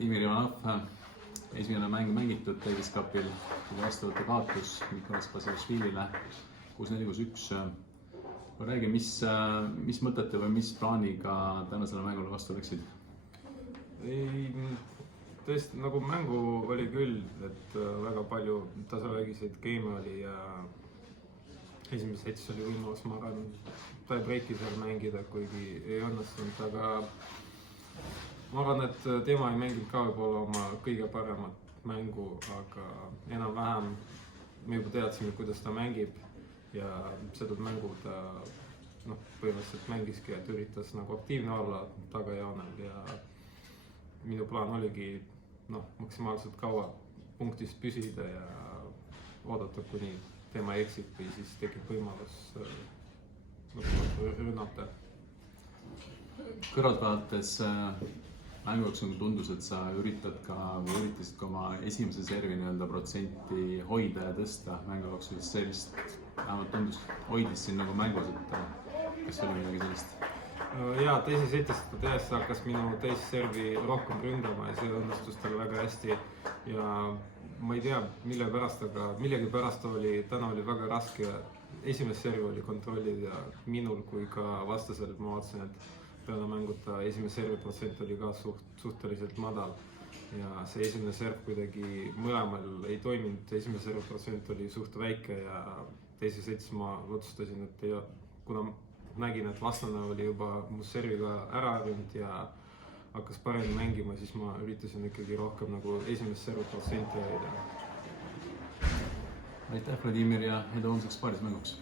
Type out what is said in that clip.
Vladimir Ivanov, esimene mäng mängitud Davis Cupil, vastuvõtte kaotus Nicolas Basilashvilile 6-4-6-1. Räägi, mis mõtete või mis plaaniga tänasele mängule vastu läksid? Tõesti, nagu mängu oli küll, et väga palju tasavägiseid game oli ja esimeses setis oli võimalus, ma arvan, tie-breaki seal mängida, kuigi ei õnnestunud, aga ma arvan, et tema ei mänginud ka võib-olla oma kõige paremat mängu, aga enam-vähem me juba teadsime, kuidas ta mängib ja seda mängu ta põhimõtteliselt mängiski, et üritas nagu aktiivne olla tagajoonel ja minu plaan oligi maksimaalselt kaua punktis püsida ja oodata, kuni tema eksib või siis tekib võimalus rünnata. Kõrvaltvaates mänguks tundus, et sa üritad ka või üritasid ka oma esimese servi protsenti hoida ja tõsta mängu jooksul, sest see vist vähemalt tundus, hoidis siin nagu mängus, et kas oli midagi sellist? Jaa, teises setis ta tõesti hakkas minu teist servi rohkem ründama ja see õnnestus tal väga hästi ja ma ei tea, mille pärast, aga millegipärast täna oli väga raske. Esimest servi oli kontrollida minul kui ka vastasel, ma vaatasin, et peale mänguta esimese servi protsent oli ka suhteliselt madal ja see esimene serv kuidagi mõlemal ei toiminud, esimese servi protsent oli suht väike ja teises setis ma otsustasin, et kuna nägin, et vastane oli juba mu serviga ära harjunud ja hakkas paremini mängima, siis ma üritasin ikkagi rohkem nagu esimest servi protsenti hoida. Aitäh, Vladimir, ja edu homseks paaris mänguks!